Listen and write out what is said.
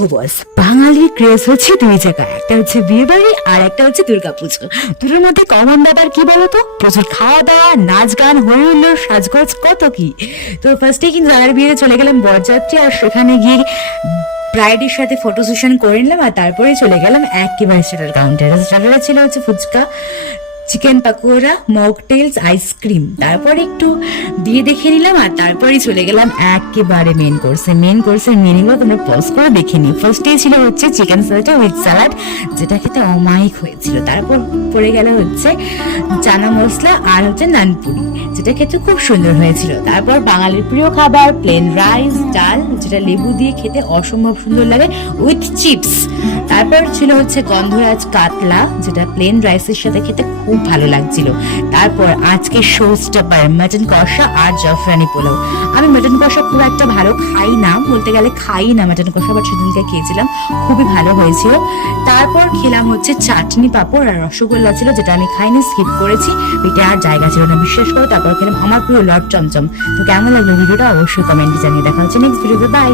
দেখো বস, বাঙালির ক্রেজ হচ্ছে দুই জায়গা, একটা হচ্ছে বিয়ে বাড়ি আর একটা হচ্ছে দুর্গাপুজো। দুটোর মধ্যে কমন ব্যাপার কি বলতো? প্রচুর খাওয়া দাওয়া, নাচ গান, হই হুল্লোড়, সাজগোজ, কত কি। তো ফার্স্টে কিন্তু দাদার বিয়েতে চলে গেলাম বরযাত্রী, আর সেখানে গিয়ে ব্রাইডের সাথে ফটো সেশন করে নিলাম, আর তারপরে চলে গেলাম একেবারে স্টার্টার কাউন্টারে। স্টার্টারে ছিল হচ্ছে fuchka, chicken pakora, mocktails, ice cream. তারপরে একটু দিয়ে দেখে নিলাম, আর তারপরে চলে গেলাম একেবারে মেন কোর্সের মেনুগুলো তোমরা পজ করে দেখে নিই। ফার্স্টেই ছিল হচ্ছে চিকেন সালাড উইথ স্যালাড, যেটা খেতে অমায়িক হয়েছিল। তারপর পড়ে গেল হচ্ছে চানা মশলা আর হচ্ছে নানপুরি, যেটা খেতে খুব সুন্দর হয়েছিল। তারপর বাঙালির প্রিয় খাবার প্লেন রাইস ডাল, যেটা লেবু দিয়ে খেতে অসম্ভব সুন্দর লাগে উইথ চিপস। তারপর ছিল হচ্ছে গন্ধরাজ কাতলা, যেটা প্লেন রাইসের সাথে খেতে খুব ভালো লাগছিল। তারপর আজকে শো স্টপার মাটন কষা আর জাফরানি পোলাও। আমি মাটন কষা খুব একটা ভালো খাই না, বলতে গেলে খাই না মাটন কষা, বাট সেদিনকে খেয়েছিলাম, খুবই ভালো হয়েছিল। তারপর খেলাম হচ্ছে চাটনি পাঁপড় আর রসগোল্লা ছিল, যেটা আমি খাইনি, স্কিপ করেছি, পেটে আর জায়গা ছিল না বিশ্বাস করো। তারপর খেলাম আমার প্রিয় লট চমচম। তো কেমন লাগলো ভিডিওটা অবশ্যই কমেন্টে জানিয়ে। দেখা হচ্ছে নেক্সট ভিডিওতে, বাই।